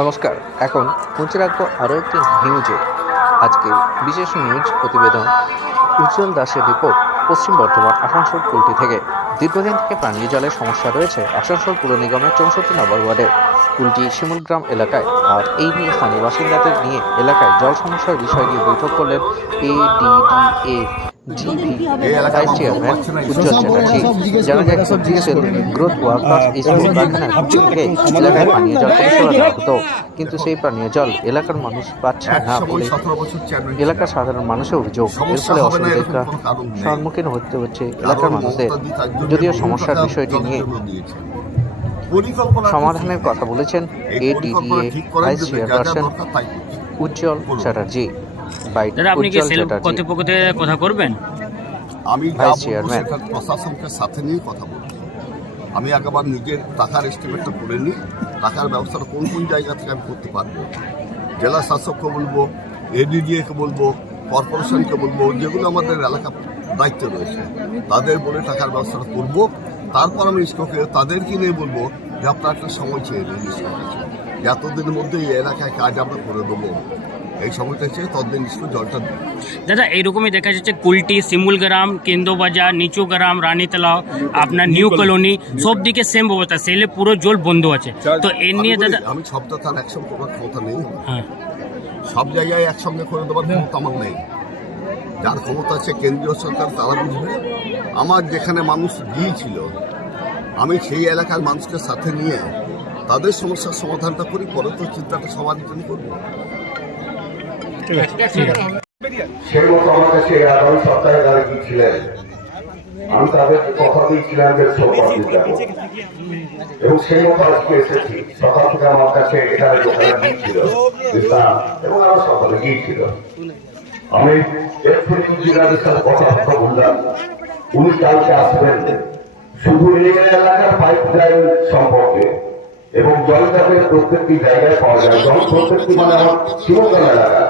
নমস্কার। এখন পৌঁছে রাখবো আরও একটি নিউজে। আজকে বিশেষ নিউজ প্রতিবেদন উজ্জ্বল দাসের রিপোর্ট পশ্চিম বর্ধমান আসানসোল কুলটি থেকে। দীর্ঘদিন থেকে পানীয় জলের সমস্যা রয়েছে আসানসোল পুর নিগমের 64 নম্বর ওয়ার্ডের কুলটি শিমুলগ্রাম এলাকায়। আর এই নিয়ে স্থানীয় বাসিন্দাদের নিয়ে এলাকায় জল সমস্যার বিষয় নিয়ে বৈঠক করলেন এডিডিএ ভাইস চেয়ারম্যান উজ্জ্বল চ্যাটার্জি। জানা যায় ডিজিটাল গ্রোথ ওয়ার্কার্স স্কুল কারখানার থেকে এলাকায় পানীয় জল পরিষেবা দেওয়া হতো, কিন্তু সেই পানীয় জল এলাকার মানুষ পাচ্ছে না বলে এলাকার সাধারণ মানুষের অভিযোগ। এর ফলে অসুবিধার সম্মুখীন হতে হচ্ছে এলাকার মানুষদের। যদিও সমস্যার বিষয়টি নিয়ে সমাধানের কথা বলেছেন এডিডিএ ভাইস চেয়ারপারসন উজ্জ্বল চ্যাটার্জি। দাদা, আপনি কি সেলফ কর্তৃপক্ষতে কথা করবেন? আমি ভাইস চেয়ারম্যান প্রশাসনকে সাথে নিয়ে কথা বলব। আমি একবার নিজের টাকার এস্টিমেটটা করে নিই, টাকার ব্যবস্থাটা কোন কোন জায়গা থেকে আমি করতে পারবো। জেলা শাসককে বলবো, এডিডিএকে বলবো, কর্পোরেশনকে বলবো, যেগুলো আমাদের এলাকার দায়িত্ব রয়েছে তাদের বলে টাকার ব্যবস্থাটা করব। তারপর আমি ইস্কোকে তাদেরকে নিয়ে বলবো যে আপনার একটা সময় চেয়ে নিন ইস্কোর কাছে, যে এতদিনের মধ্যে এই এলাকায় কাজ আমরা করে দেবো। এই সময়টা চেয়ে ততদিন ইস্কো জলটা দেবো। দাদা, এইরকমই দেখা যাচ্ছে কুলটি, শিমুলগ্রাম, কেন্দ্রবাজার, নিচু গ্রাম, রানীতলা, আপনার নিউ কলোনি সব দিকে সেম অবস্থা, সেলে পুরো জল বন্ধ আছে। তো এর নিয়ে দাদা আমি সবটা তার একসঙ্গে করার ক্ষমতা নেই। হ্যাঁ, সব জায়গায় একসঙ্গে করে দেওয়ার ক্ষমতা আমার নেই। যার ক্ষমতা আছে কেন্দ্রীয় সরকার, তারা বুঝবে। আমার যেখানে মানুষ গিয়েছিল, আমি সেই এলাকার মানুষকে সাথে নিয়ে তাদের সমস্যার সমাধানটা করি, পরে তো চিন্তাটা সবারই জন্য করবো। সেই মতো আমার কাছে আগামী সপ্তাহে যারা গিয়েছিলেন, আমি তাদেরকে কথা দিয়েছিলাম যে সোমবার দিন যাবো, এবং সেই মতো আজকে এসেছি। সকাল থেকে আমার কাছে এখানে লোকেরা গিয়েছিল এবং আমার সকালে গিয়েছিল। আমি এক্ষুনি ইঞ্জিনিয়ারের সাথে কথা বললাম, উনি কালকে আসবেন শুধু এই এলাকার পাইপ লাইন সম্পর্কে, এবং জল যাতে প্রত্যেকটি জায়গায় পাওয়া যায়। প্রত্যেকটি মানে আমার শিমুলগ্রাম এলাকা